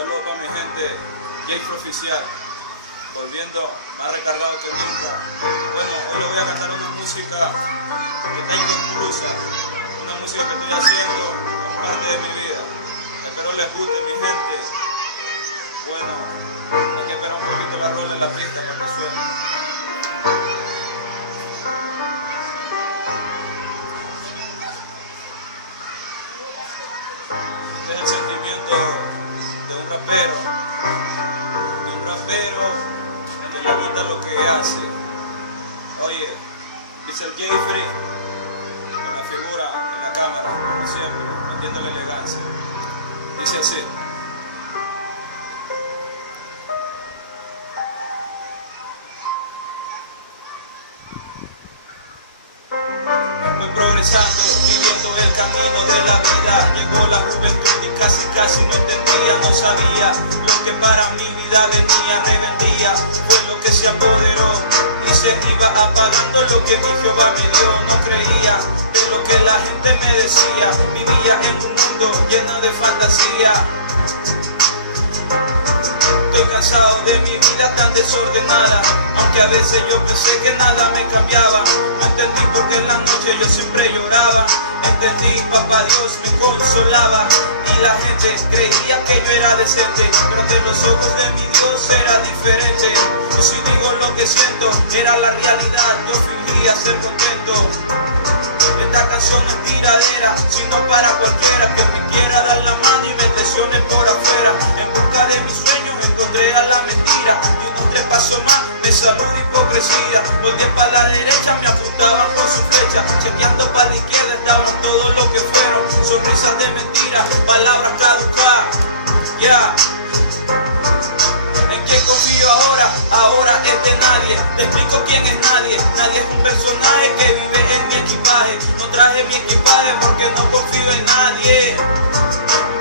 saludo para mi gente, Jeffrey Oficial, volviendo más recargado que nunca. Bueno, hoy les voy a cantar una música que tengo inclusa, una música que estoy haciendo como parte de mi vida. Espero les guste, mi gente. Bueno, hay que esperar un poquito la rola en la pista para que suene. Este es el sentimiento de un rapero que le gusta lo que hace. Oye, dice el Jeffrey, una figura en la cámara, como siempre, metiendo la elegancia. Dice así. Voy progresando, viviendo el camino de la vida. Llegó la juventud y casi no entendía, no sabía lo que para mi vida venía. Rebeldía fue lo que se apoderó y se iba apagando lo que mi Jehová me dio. No creía de lo que la gente me decía, vivía en un mundo lleno de fantasía. Estoy cansado de mi vida tan desordenada, aunque a veces yo pensé que nada me cambiaba. No entendí por qué en la noche yo siempre lloraba. Entendí, papá Dios me consolaba y la gente creía que yo era decente, pero ante los ojos de mi Dios era diferente. Yo si digo lo que siento, era la realidad, yo fingía ser contento. Esta canción no es tiradera, sino para cualquiera que me quiera dar la mano y me presione por afuera. En busca de mis sueños encontré a la mentira y unos 3 pasos más de salud y hipocresía. Volví para la derecha, me apuntaban con su flecha, chequeando para la izquierda estaban todos los que fueron. Sonrisas de mentira, palabras caducadas. Ya. ¿En quién confío ahora? Ahora es de nadie. Te explico quién es nadie. Nadie es un personaje que vive en mi equipaje. No traje mi equipaje porque no confío en nadie.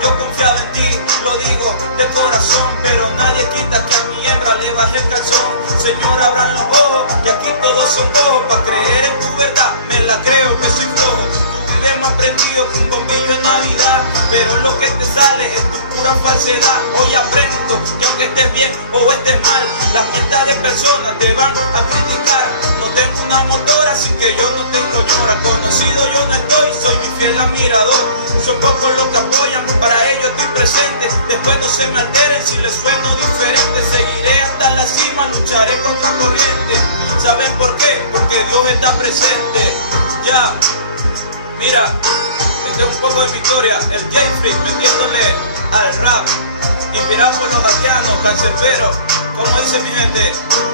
Yo confiaba en ti, lo digo de corazón, pero nadie quita que a mi hembra le baje el calzón. Señor, abran los ojos, que aquí todos son ojos. Para creer en tu verdad, me la creo que soy flojo. Tú vives más prendido que un bombillo en Navidad, pero lo que te sale es tu pura falsedad. Hoy aprendo que aunque estés bien o estés mal, las mientras de personas te van a criticar. No tengo una motora, así que yo no tengo llora. Conocido yo no estoy, soy mi fiel admirador. Son pocos los que apoyan, para ello estoy presente. Después no se me alteren si les sueno diferente. Seguiré hasta la cima, lucharé contra corriente. ¿Saben por qué? Porque Dios está presente. Ya, mira, este es un poco de mi historia. El Jeffrey metiéndole al rap, inspirado por los haitianos, cancerberos. Como dice mi gente,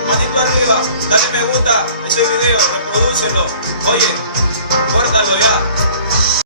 manito arriba, dale me gusta a ese video, reprodúcelo. Oye, córtalo ya.